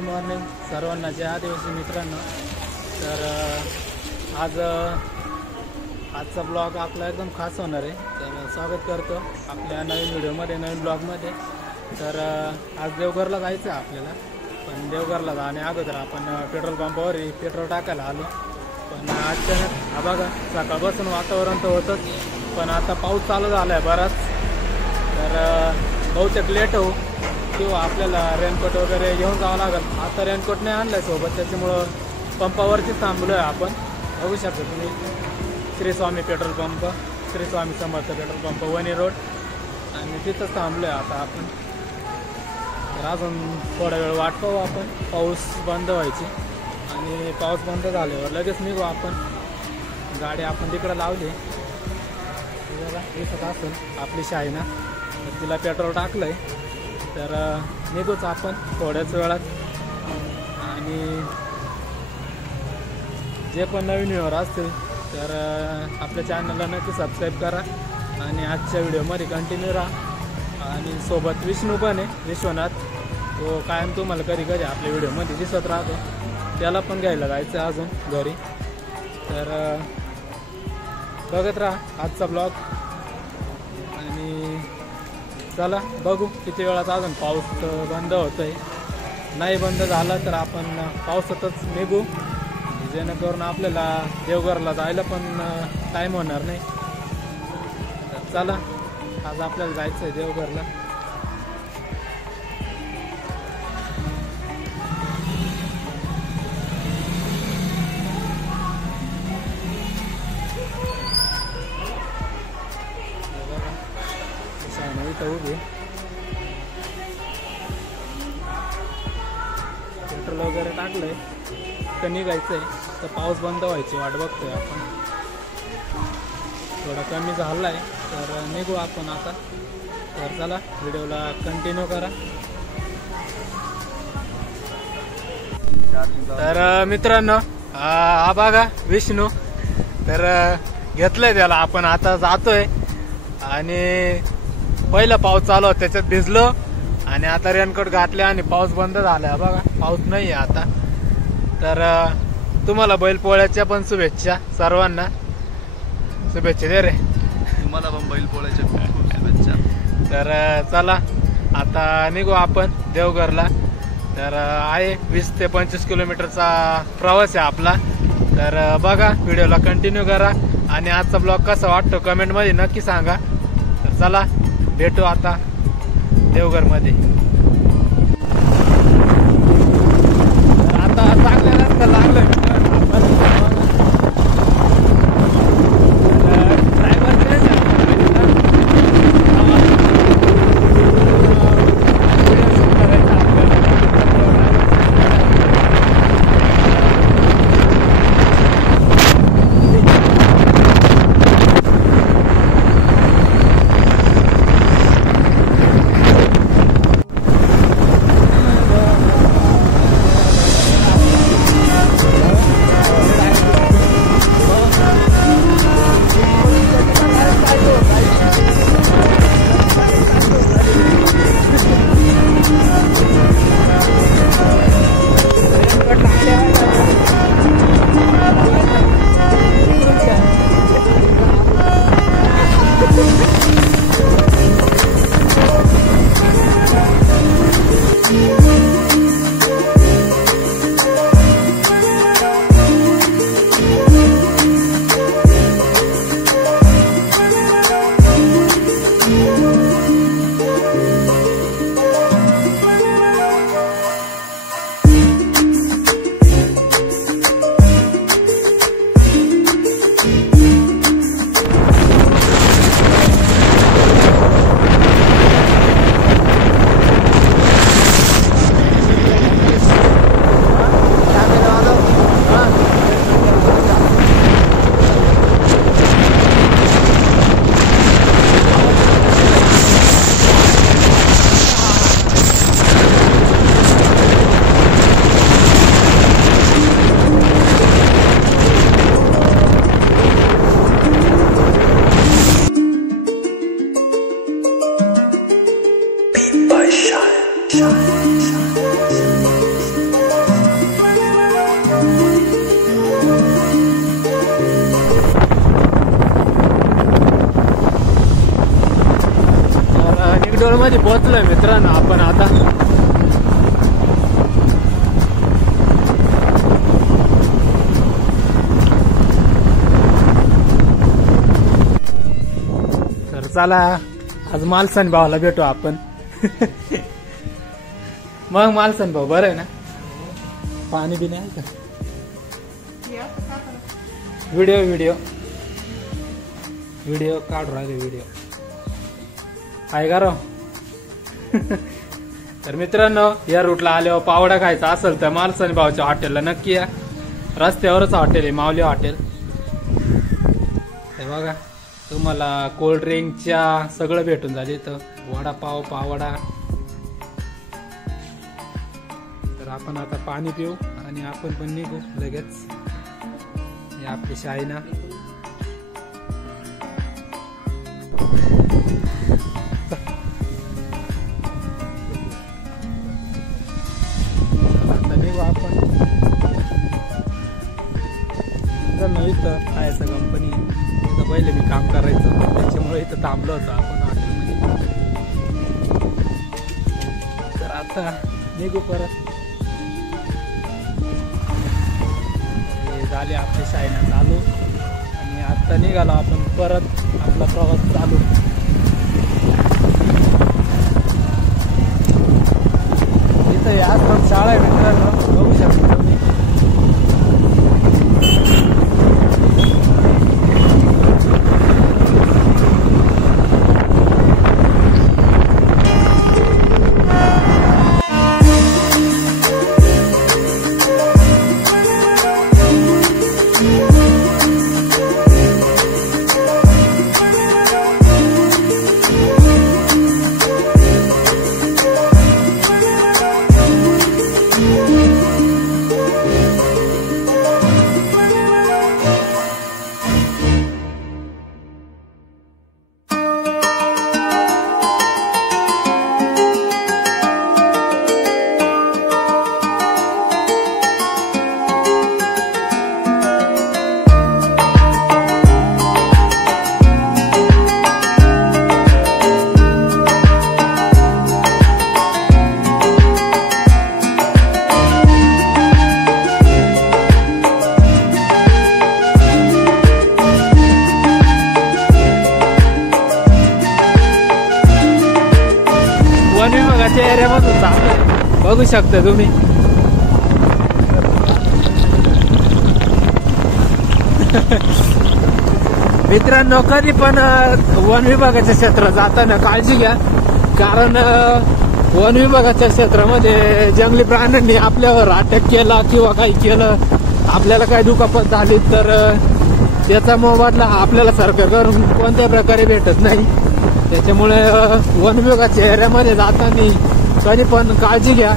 Good morning सर्वांना, जय आदिवासी मित्रांनो. तर आजचा ब्लॉग आपला एकदम खास होणार आहे. तर स्वागत करतो आपल्या नवीन व्हिडिओमध्ये, नवीन ब्लॉगमध्ये. तर आज देवघरला जायचं आहे आपल्याला. पण देवघरला जाण्या अगोदर आपण पेट्रोल पंपावर पेट्रोल टाकायला आलो. पण अचानक हा बघा, सकाळपासून वातावरण तर होतंच, पण आता पाऊस चालू झाला आहे बराच. तर बहुतेक लेट होऊ किंवा आपल्याला रेनकोट वगैरे घेऊन जावं लागेल. आता रेनकोट नाही आणलं सोबत, त्याच्यामुळं पंपावरतीच थांबलो आहे आपण. बघू शकता तुम्ही Shri Swami petrol pump, Shri Swami Samarth petrol pump, Wani road, आणि तिथंच थांबलो आहे आता आपण. तर अजून थोडा वेळ वाट पाहू आपण, पाऊस बंद व्हायची. आणि पाऊस बंद झाल्यावर लगेच निघू आपण. गाडी आपण तिकडं लावली बघा, दिसत असेल आपली शाईना. तर तिला पेट्रोल टाकलं आहे. तर निघूच आपण थोड्याच वेळात. आणि जे पण नवीन व्ह्यूअर असतील तर आपल्या चॅनलला नक्की सबस्क्राईब करा. आणि आजच्या व्हिडिओमध्ये कंटिन्यू राहा. आणि सोबत विष्णू पण आहे, विश्वनाथ. तो कायम तुम्हाला कधी कधी आपल्या व्हिडिओमध्ये दिसत राहतो. त्याला पण घ्यायला जायचं आहे अजून घरी. तर बघत राहा आजचा ब्लॉग. आणि चला बघू किती वेळात अजून पाऊस बंद होतोय. नाही बंद झाला तर आपण पावसातच निघू, जेणेकरून आपल्याला देवघरला जायला पण टाईम होणार नाही. तर चला, आज आपल्याला जायचं आहे देवघरला. उभी पेट्रोल वगैरे टाकलंय, तर निघायचंय. तर पाऊस बंद व्हायची वाट बघतोय आपण. थोडा कमी झालाय तर निघू आपण आता. तर चला व्हिडिओला कंटिन्यू करा. तर मित्रांनो, हा बघा विष्णू. तर घेतलंय त्याला आपण, आता जातोय. आणि पहिला पाऊस चालू होता त्याच्यात भिजलो, आणि आता रेनकोट घातले आणि पाऊस बंद झाला बघा, पाऊस नाही आहे आता. तर तुम्हाला बैलपोळ्याच्या पण शुभेच्छा सर्वांना. शुभेच्छा दे रे. तुम्हाला पण बैलपोळ्याच्या खूप शुभेच्छा. तर चला आता निघू आपण देवघरला. तर आहे 20 ते 25 किलोमीटरचा प्रवास आहे आपला. तर बघा, व्हिडिओला कंटिन्यू करा. आणि आजचा ब्लॉग कसा वाटतो कमेंटमध्ये नक्की सांगा. तर चला भेटू आता देवघरमध्ये. आता चांगल्या रस्ता लागलोय देवगड मध्ये पोहोचलोय मित्रांनो आपण आता. तर चला आज मालसन भावाला भेटू आपण. मग मालसन भाऊ बरं आहे ना? पाणी बी नाही का? व्हिडिओ काढू राहिले व्हिडिओ आहे का राव? तर मित्रांनो या रूटला आल्यावर पावडा खायचा असेल तर मालसन भाऊच्या हॉटेलला नक्की या. रस्त्यावरच हॉटेल आहे, माऊली हॉटेल. हे बघा तुम्हाला कोल्ड ड्रिंकच्या सगळं भेटून जाईल इथं. वडापाव, पावडा. तर आपण आता पाणी पिऊ आणि आपण पण निघू लगेच. हे आपली शाईना. आता निघू आपण. इथं खायचं कंपनी इथं पहिले मी काम करायचं त्याच्यामुळे इथं थांबलो होतो आपण हॉटेलमध्ये. तर आता निघू परत. झाले आपली शाईना चालू आणि आता निघालो आपण परत आपला प्रवास चालू. इथं या आश्रम शाळा आहे मित्रांनो, बघू शकता तुम्ही. एरियामधून जातो, बघू शकता तुम्ही. मित्रांनो कधी पण वन विभागाच्या क्षेत्रात जाताना काळजी घ्या, कारण वन विभागाच्या क्षेत्रामध्ये जंगली प्राण्यांनी आपल्यावर अटॅक केला किंवा काही केलं, आपल्याला काही दुखापत झाली तर त्याचा मोबदला आपल्याला सरकारकडून कोणत्या प्रकारे भेटत नाही. त्याच्यामुळे वन विभागाच्या एरियामध्ये जाताना कधी पण काळजी घ्या.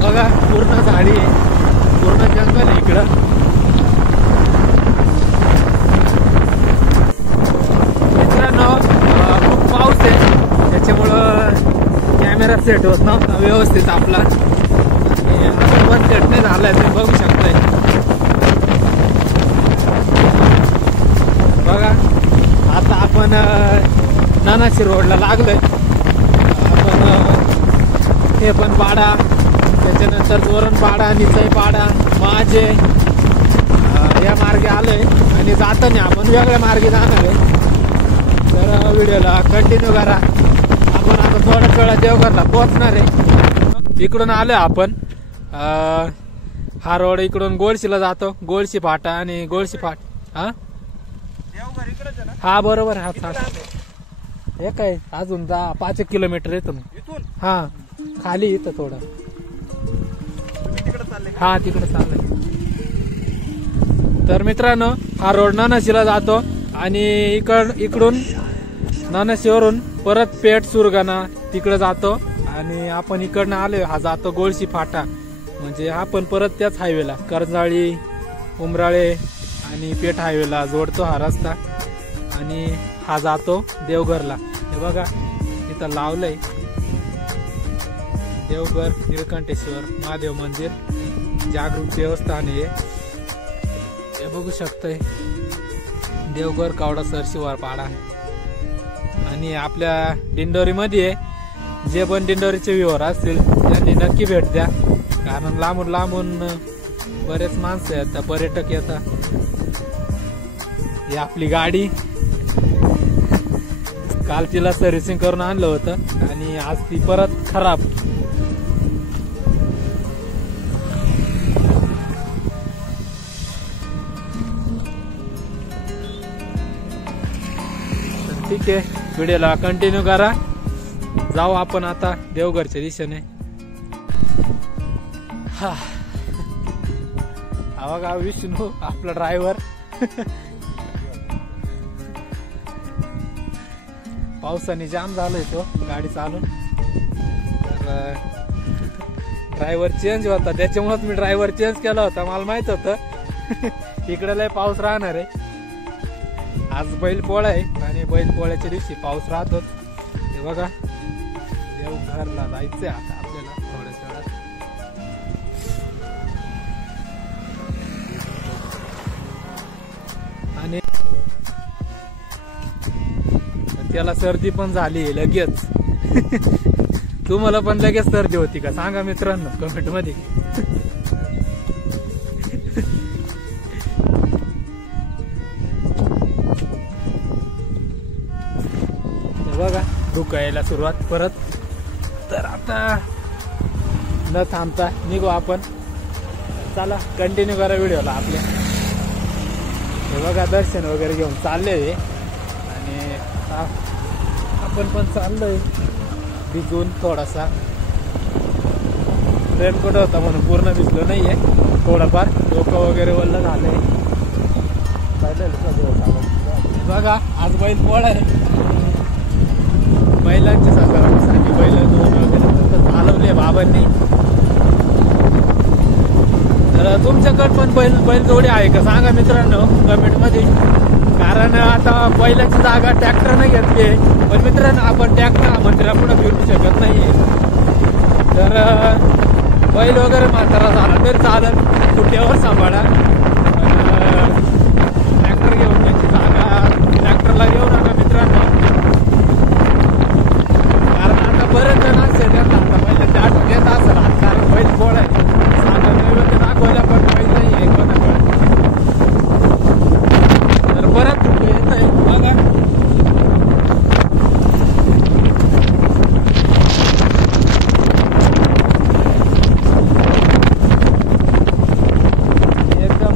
बघा पूर्ण झाडी आहे, पूर्ण जंगल आहे इकडं. मित्रांनो खूप पाऊस आहे, त्याच्यामुळं कॅमेरा सेट होत नव्हता व्यवस्थित आपला. पण सेट नाही झालाय, तुम्ही बघू शकताय. बघा आता आपण नानाशी रोडला लागलोय. आपण हे पण पाडा, त्याच्यानंतर जोरण पाडा, निचई पाडा, माझे या मार्गे आलोय आणि जाताना आपण वेगळ्या मार्गे जाणार आहे. तर व्हिडिओला कंटिन्यू करा. आपण आता थोड्या वेळा देवघरला पोहोचणार आहे. इकडून आलोय आपण. हा रोड इकडून गोळशीला जातो, गोळशी फाटा आणि गोळशी फाट. हा बरोबर. हा हे काय अजून 5 किलोमीटर येतो. हा खाली इथं थोडं. हा तिकडे चाललंय. तर मित्रांनो हा रोड नानाशीला जातो आणि इकडून नानाशीवरून परत पेठ सुरगाणा तिकडे जातो आणि आपण इकडनं आलोय. हा जातो गोळशी फाटा, म्हणजे आपण परत त्याच हायवेला करजाळी, उमराळे आणि पेठ हायवेला जोडतो हा रस्ता. आणि हा जातो देवघरला. हे बघा इथं लावलंय देवघर निळकंठेश्वर महादेव मंदिर, जागृत देवस्थान आहे. हे बघू शकताय. देवघर कावडासर शिवारपाडा. आणि आपल्या दिंडोरीमध्ये जे पण दिंडोरीचे व्ह्यूअर असतील त्यांनी नक्की भेट द्या, कारण लांबून लांबून बरेच माणसं येतात, पर्यटक येतात. ही आपली गाडी काल तिला सर्व्हिसिंग करून आणलं होतं आणि आज ती परत खराब. ठीक आहे, व्हिडिओला कंटिन्यू करा. जाऊ आपण आता देवघरच्या दिशेने. हा बघा विष्णू आपला ड्रायव्हर. पावसाने जाम झालोय तो गाडी चालून. तर ड्रायव्हर चेंज होता, त्याच्यामुळेच मी ड्रायव्हर चेंज केला होता. मला माहित होतं इकडे लय पाऊस राहणार आहे. आज बैलपोळा आहे आणि बैलपोळ्याच्या दिवशी पाऊस राहतो. हे बघा देवघरला जायचंय आता आपल्याला थोड्याच वेळात. आणि त्याला सर्दी पण झाली लगेच. तुम्हाला पण लगेच सर्दी होती का सांगा मित्रांनो कमेंट मध्ये. बघा धुकं यायला सुरुवात परत. तर आता न थांबता निघू आपण. चला कंटिन्यू करा व्हिडिओला आपल्या. हे बघा दर्शन वगैरे घेऊन चालले आणि आपण पण चाललोय भिजून थोडासा. रेनकोट होता म्हणून पूर्ण भिजलो नाहीये, थोडंफार डोकं वगैरे वल्ल झालंय. बघा आज बैल पोळा आहे. बैलांची सकाळी बैल दोन वगैरे चालवले बाबांनी. तर तुमच्याकडे पण बैल जोडी आहे का सांगा मित्रांनो कमेंट मध्ये. कारण आता बैलाची जागा ट्रॅक्टरने घेतली, पण मित्रांनो आपण ट्रॅक्टर मंदिरापुढे फिरू शकत नाहीये. तर बैल वगैरे म्हातारा झाला तरी चालत, कुठ्यावर सांभाळा. ट्रॅक्टर घेऊन त्याची जागा ट्रॅक्टरला घेऊ नका मित्रांनो. बरेच जण असेल त्यांना आता बैलाची आठवण येत असेल आज, कारण बैल पोळा आहे. सांगा नैवेद्य दाखवायला पण बैल नाही आहे कोणाकडे. तर परत येत आहे बघा. एकदम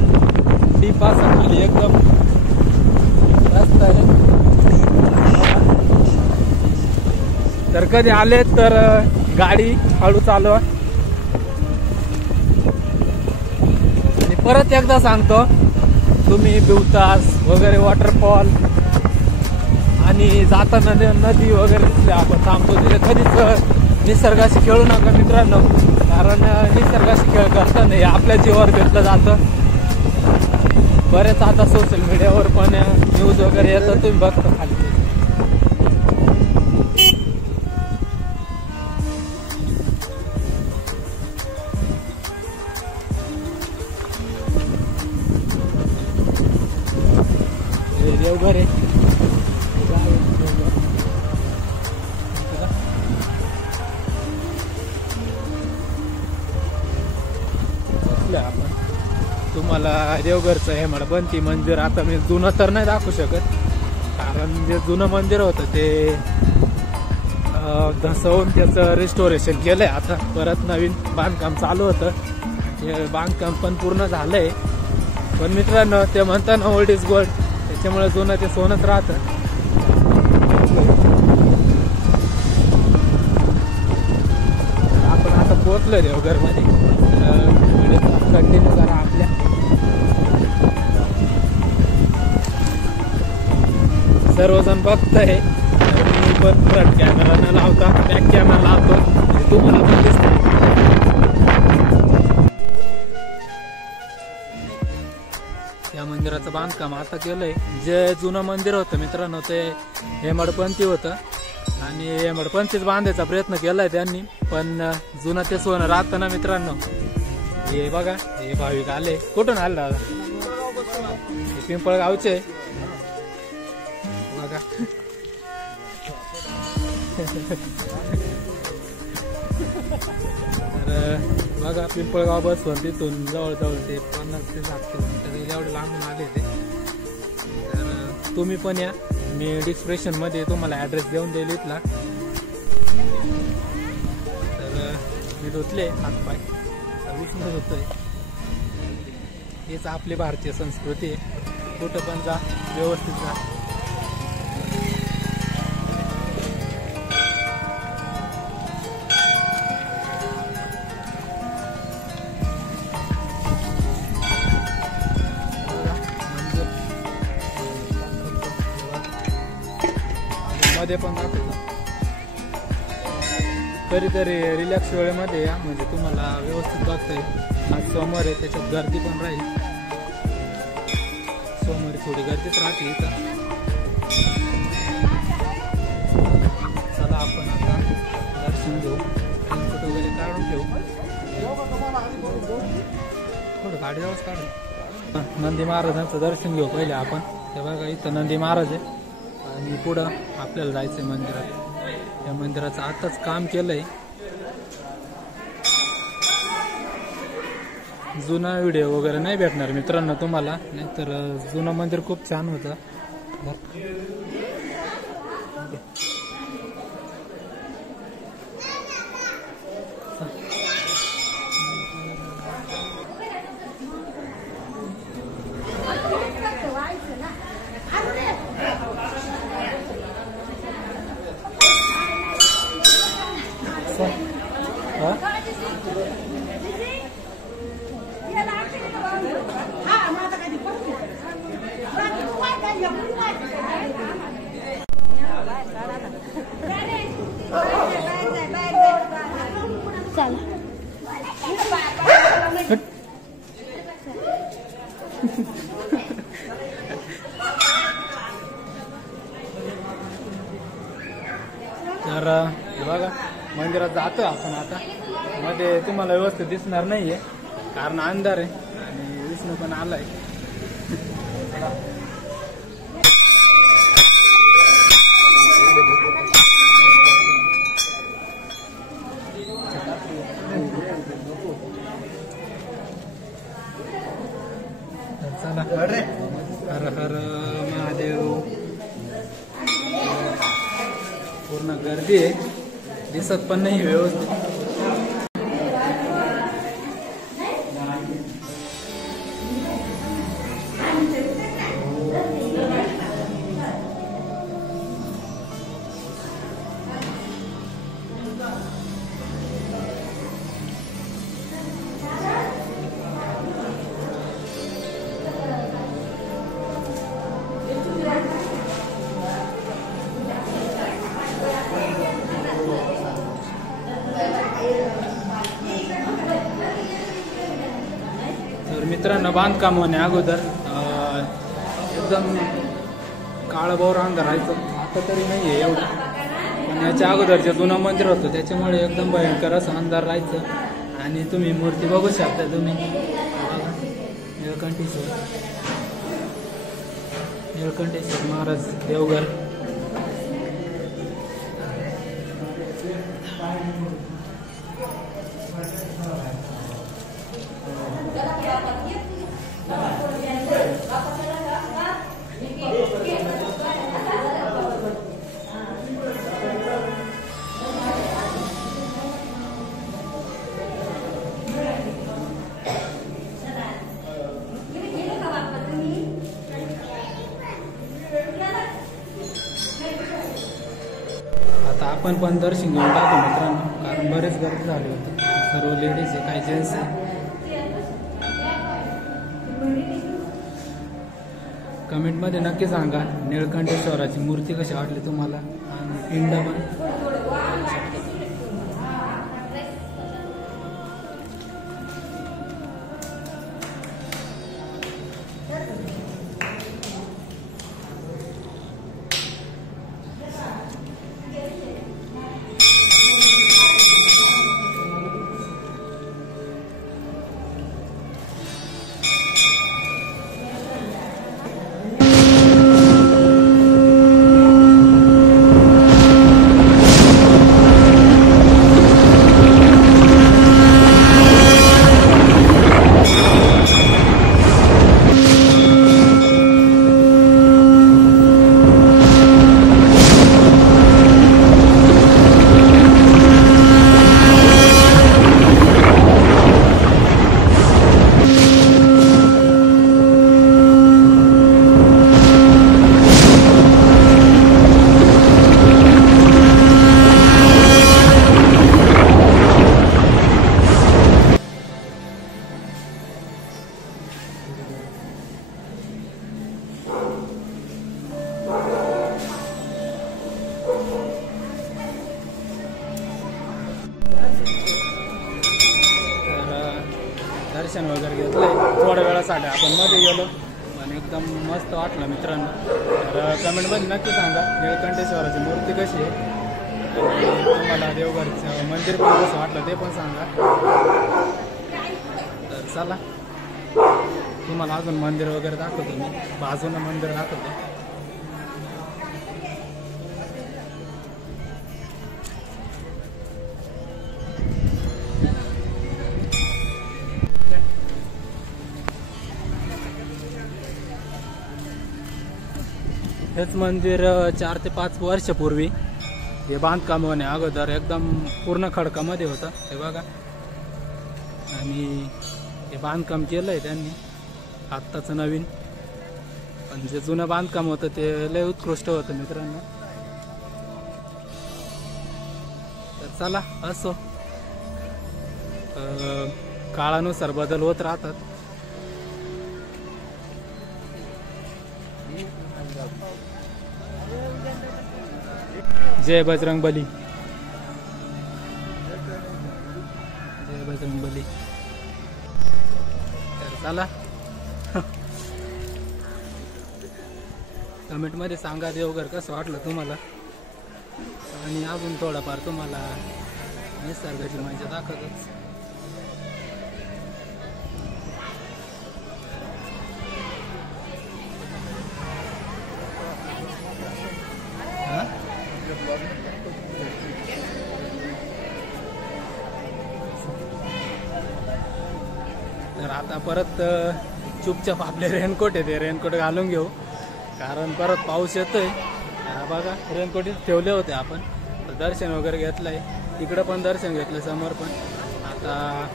डीप असं खाली एकदम रस्ता आहे. तर कधी आले तर गाडी हळू चालवा. आणि परत एकदा सांगतो, तुम्ही बिवतास वगैरे वॉटरफॉल आणि जाताना नदी वगैरे दिसले आपण थांबतो तिथे कधीच निसर्गाशी खेळू नका मित्रांनो. कारण निसर्गाशी खेळ करताना हे आपल्या जीवावर घेतलं जातं. बरेच आता सोशल मीडियावर पण न्यूज वगैरे येतात, तुम्ही बघता खाली. देवघर आहे आपण. तुम्हाला देवघरचं हे म्हणबंती मंदिर आता मी जुनं तर नाही दाखवू शकत, कारण जे जुनं मंदिर होतं ते धसवून त्याचं रिस्टोरेशन केलंय. आता परत नवीन बांधकाम चालू होतं, हे बांधकाम पण पूर्ण झालंय. पण मित्रांनो ते म्हणतात ना ओल्ड इज गोल्ड, त्याच्यामुळे जुनं ते सोनच राहतं. आपण आता पोहोचलोय देवघर मध्ये. कंटिन्यू करा आपल्या. सर्वजण बघताय, मी पण फ्रंट कॅमेरा न लावता बॅक कॅमेरा लावतो, तुम्हाला पण दिसत. या मंदिराचं बांधकाम आता केलंय. जे जुनं मंदिर होतं मित्रांनो ते हेमडपंथी होतं आणि हेमडपंथीच बांधायचा प्रयत्न केलाय त्यांनी, पण जुनं ते सोनं राहतं ना मित्रांनो. हे बघा हे भाविक आले. कुठून आले दादा? पिंपळगावचे. बघा. तर बघा पिंपळगाव बसवर तिथून जवळजवळ ते 50 ते 60 किलोमीटर एवढे लांबून आले ते. तर तुम्ही पण या, मी डिस्क्रिप्शनमध्ये तुम्हाला ॲड्रेस देऊन देईल इथला. तर मी धुतले हातपाय, विष्णू धुतोय. हेच आपली भारतीय संस्कृती आहे. कुठं पण जा व्यवस्थित जा. मध्ये पण दाखवतो कधीतरी रिलॅक्स वेळेमध्ये या, म्हणजे तुम्हाला व्यवस्थित बघता येईल. आज सोमवार आहे, त्याच्यात गर्दी पण राहील. सोमवारी थोडी गर्दीच राहते इथं. चला आपण आता दर्शन घेऊ, फोटो वगैरे काढून ठेवू. थोडं गाडीवरच काढू. नंदी महाराजांचं दर्शन घेऊ पहिले आपण. ते बघा इथं नंदी महाराज आहे आणि पुढं आपल्याला जायचं आहे मंदिरात. या मंदिराचं आताच काम केलंय. जुना व्हिडिओ वगैरे नाही भेटणार मित्रांनो तुम्हाला, नाहीतर जुनं मंदिर खूप छान होतं. तर बघा मंदिरात जातो आपण आता. मध्ये तुम्हाला व्यवस्थित दिसणार नाहीये कारण अंधार आहे आणि विष्णू पण आलाय. चला, हर हर महादेव. पूर्ण गर्दी आहे, दिसत पण नाही व्यवस्थित. मित्रांनो बांधकाम होणे अगोदर एकदम काळभोर अंधार राहायचं. आता तरी नाही आहे एवढं, पण याच्या अगोदर जे जुनं मंदिर होतं त्याच्यामुळे एकदम भयंकर असं अंधार राहायचं. आणि तुम्ही मूर्ती बघू शकता तुम्ही, निळकंठेश्वर महाराज देवघर. आता आपण पण दर्शन घेऊन टाकू मित्रांनो, कारण बरेच गर्दी झाली होती. सर्व लेडीज आहे, काही जेंट्स आहे. कमेंटमध्ये नक्की सांगा निळकंठेश्वराची मूर्ती कशी वाटली तुम्हाला, आणि पिंड पण. दर्शन वगैरे घेतलंय थोड्या वेळासाठी आपण मध्ये गेलो पण एकदम मस्त वाटलं मित्रांनो. तर कमेंटमध्ये नक्की सांगा निळकंठेश्वराची मूर्ती कशी आहे आणि तुम्हाला देवघरचं मंदिर पण कसं वाटलं ते पण सांगा. तर चला तुम्हाला अजून मंदिर वगैरे दाखवतो मी, बाजूनं मंदिर दाखवतो. हेच मंदिर 4 ते 5 वर्षापूर्वी हे बांधकाम होणे अगोदर एकदम पूर्ण खडकामध्ये होतं हे बघा. आणि हे बांधकाम केलंय त्यांनी आत्ताचं नवीन, पण जे जुनं बांधकाम होतं ते लय उत्कृष्ट होतं मित्रांनो. तर चला असो काळानुसार बदल होत राहतात. जय बजरंग बली, जय बजरंग बली. तर चला कमेंटमध्ये सांगा देवघर कसं वाटलं तुम्हाला आणि अजून थोडाफार तुम्हाला निसर्गाची मजा दाखवतच. तर आता परत चुपचाप आपले रेनकोट आहे ते रेनकोट घालून घेऊ कारण परत पाऊस येतोय. बघा रेनकोट ठेवले होते आपण. तर दर्शन वगैरे घेतलंय, इकडं पण दर्शन घेतलं समोर पण. आता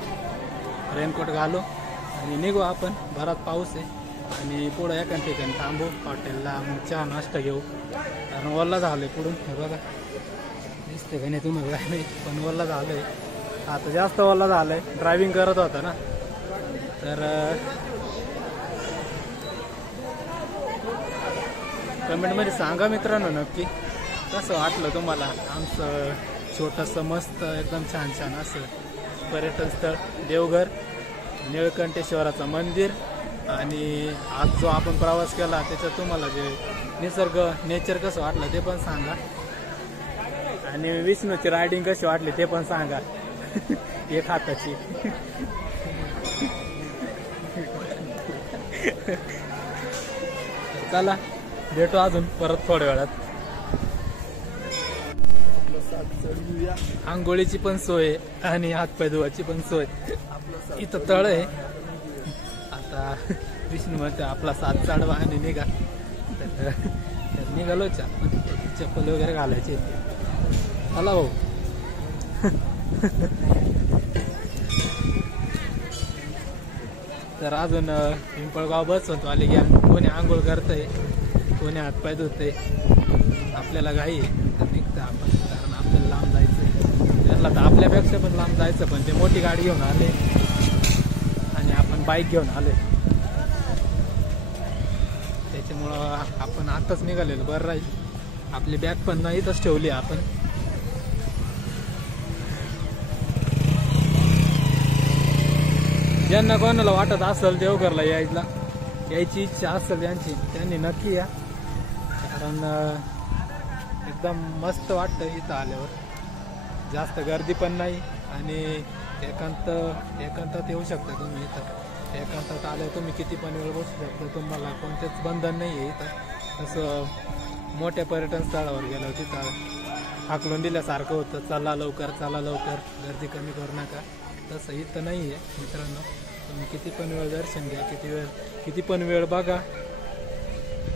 रेनकोट घालू आणि निघू आपण. बराच पाऊस आहे आणि पुढं एका ठिकाणी थांबू हॉटेलला, मग चहा नाश्ता घेऊ कारण ओला झालंय पुढून. हे बघा दिसते का नाही तुम्हाला काय नाही पण ओला झालंय. आता जास्त ओला झालंय, ड्रायव्हिंग करत होता ना. तर कमेंटमध्ये सांगा मित्रांनो नक्की कसं वाटलं तुम्हाला आमचं छोटंसं मस्त एकदम छान छान असं पर्यटन स्थळ देवघर, निळकंठेश्वराचं मंदिर. आणि आज जो आपण प्रवास केला त्याच्यात तुम्हाला जे निसर्ग नेचर कसं वाटलं ते पण सांगा आणि विष्णूची रायडिंग कशी वाटली ते पण सांगा एक हाताची. चला भेटू अजून परत थोड्या वेळात. आंघोळीची पण सोय आणि हातपाय धुवायची पण सोय. इथं तळ आहे. आता विष्णू म्हणते आपला 7 चाडवा आणि निघा. तर निघालो चप्पल वगैरे घालायचे. चला भाऊ. तर अजून पिंपळगाव बस होतो आले घ्या. कोणी आंघोळ करतंय, कोणी हातपाय धुतंय. आपल्याला घाई आहे तर निघतं आपण कारण आपल्याला लांब जायचंय. त्यांना तर आपल्यापेक्षा पण लांब जायचं पण ते मोठी गाडी घेऊन आले आणि आपण बाईक घेऊन आले. त्याच्यामुळं आपण आताच निघालेलो बरं राहील. आपली बॅग पण नाही इथंच ठेवली आपण. ज्यांना कोणाला वाटत असेल देवघरला यायची इच्छा असेल त्यांनी नक्की या कारण एकदम मस्त वाटतं इथं आल्यावर. जास्त गर्दी पण नाही आणि एकांतात येऊ शकता तुम्ही. इथं एकांतात आल्यावर तुम्ही किती पण वेळ बसू शकता, तुम्हाला कोणतेच बंधन नाही आहे इथं. तसं मोठ्या पर्यटन स्थळावर गेलो तिथं हाकलून दिल्यासारखं होतं, चला लवकर चला लवकर, गर्दी कमी करू नका. तसं इथं नाही आहे मित्रांनो. तुम्ही किती पण वेळ दर्शन घ्या, किती पण वेळ बघा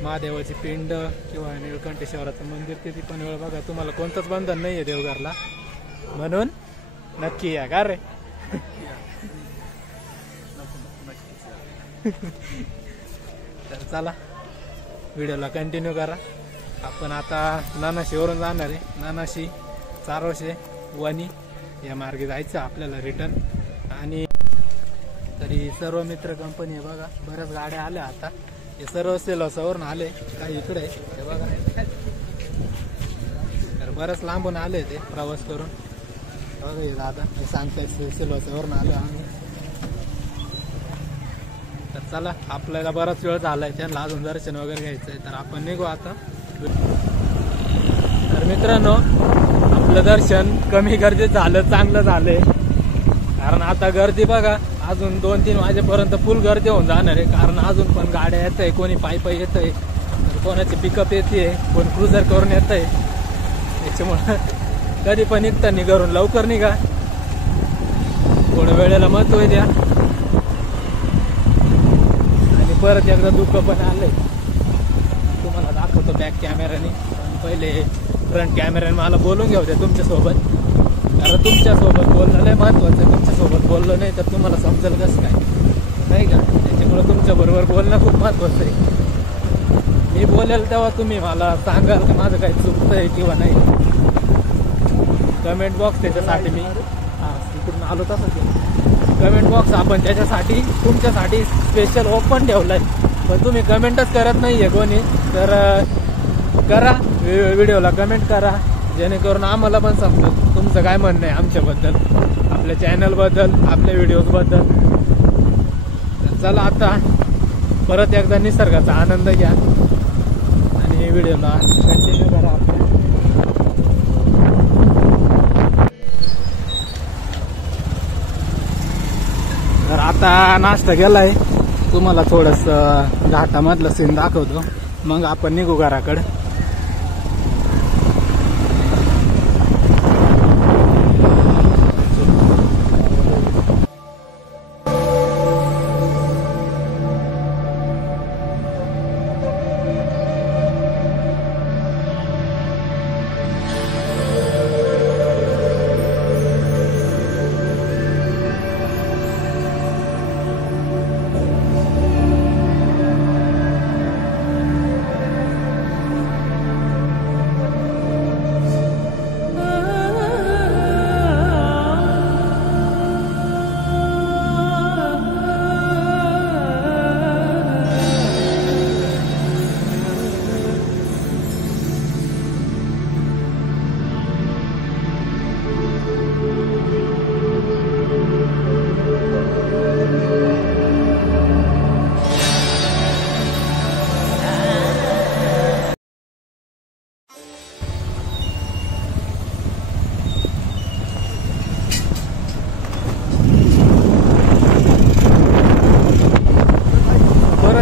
महादेवाची पिंड किंवा निळकंठेश्वराचं मंदिर, किती पण वेळ बघा. तुम्हाला कोणतंच बंधन नाही आहे देवघरला, म्हणून नक्की या. का रे तर चला व्हिडिओला कंटिन्यू करा. आपण आता नानाशीवरून जाणार आहे. नानाशी, चारोशे, वणी या मार्गे जायचं आपल्याला रिटर्न. आणि तरी सर्व मित्र कंपनी आहे बघा, बऱ्याच गाड्या आल्या आता. हे सर्व सेलोसावरून आले, काही इकडे हे बघा. तर बरंच लांबून आले ते प्रवास करून. बघा हे दादा हे सांगताय सेलोसावरून आलो आम्ही. चला आपल्याला बराच वेळ झालाय, त्यांना अजून दर्शन वगैरे घ्यायचंय, तर आपण निघू आता. तर मित्रांनो, आपलं दर्शन कमी गर्दीत झालं, चांगलं झालंय. कारण आता गर्दी बघा, अजून 2-3 वाजेपर्यंत फुल गर्दी होऊन जाणार आहे. कारण अजून पण गाड्या येत आहे, कोणी पायी येत आहे, कोणाची पिकअप येते, कोण क्रुझर करून येत आहे. त्याच्यामुळं कधी पण निघताना घरून लवकर निघा, थोड्या वेळेला महत्व द्या. आणि परत एकदा दुःख पण आलंय, तुम्हाला दाखवतो बॅक कॅमेराने. पण पहिले फ्रंट कॅमेराने मला बोलून घेऊ द्या तुमच्यासोबत, कारण तुमच्यासोबत बोलणं लय महत्वाचं आहे. तुमच्यासोबत बोललं नाही तर तुम्हाला समजेल कसं काय, नाही का? त्याच्यामुळे तुमच्याबरोबर बोलणं खूप महत्वाचं आहे. मी बोलेल तेव्हा तुम्ही मला सांगाल की माझं काही चुकतं आहे किंवा नाही. कमेंट बॉक्स त्याच्यासाठी मी तिकडून आलो तसंच कमेंट बॉक्स आपण त्याच्यासाठी तुमच्यासाठी स्पेशल ओपन ठेवलाय. पण तुम्ही कमेंटच करत नाहीये कोणी, तर करा, व्हिडिओला कमेंट करा, जेणेकरून आम्हाला पण समजेल तुमचं काय म्हणणं आहे आमच्याबद्दल, आपल्या चॅनलबद्दल, आपल्या व्हिडिओजबद्दल. चला आता परत एकदा निसर्गाचा आनंद घ्या आणि व्हिडिओला कंटिन्यू करा. तर आता नाश्ता केलाय, तुम्हाला थोडस घाटामधलं सीन दाखवतो, मग आपण निघू घराकडे.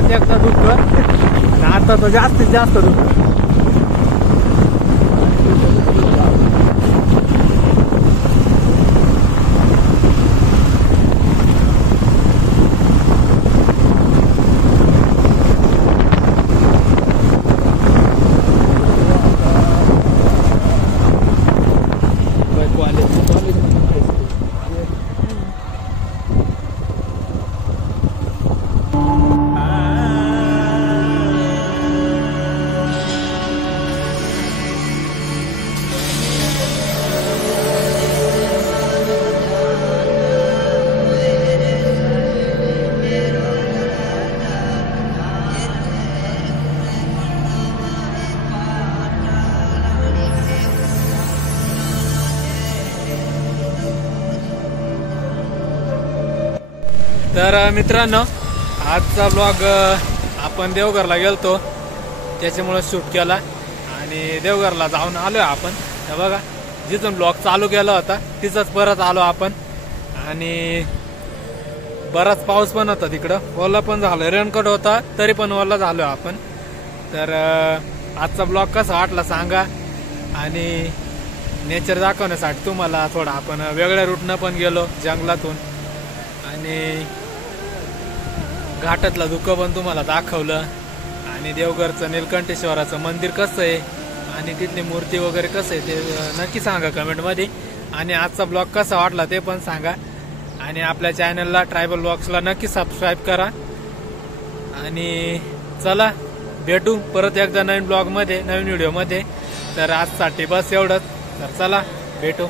एकदा दुःख, आता तर जास्तीत जास्त दुःख. तर मित्रांनो, आजचा ब्लॉग आपण देवघरला गेलतो त्याच्यामुळे शूट केला आणि देवघरला जाऊन आलोय आपण. तर बघा, जिथून ब्लॉग चालू केला होता तिथंच परत आलो आपण. आणि बराच पाऊस पण होता तिकडं, ओला पण झालं, रेनकोट होता तरी पण ओला झालो आपण. तर आजचा ब्लॉग कसा वाटला सांगा. आणि नेचर दाखवण्यासाठी तुम्हाला थोडा आपण वेगळ्या रूटनं पण गेलो जंगलातून, आणि घाटातला दुःख पण तुम्हाला दाखवलं, आणि देवघरचं नीलकंठेश्वराचं मंदिर कसं आहे आणि तिथली मूर्ती वगैरे कसं आहे ते नक्की सांगा कमेंटमध्ये. आणि आजचा ब्लॉग कसा वाटला ते पण सांगा. आणि आपल्या चॅनलला ट्रायबल ब्लॉग्सला नक्की सबस्क्राईब करा. आणि चला भेटू परत एकदा नवीन ब्लॉगमध्ये, नवीन व्हिडिओमध्ये. तर आजसाठी बस एवढंच. तर चला भेटू.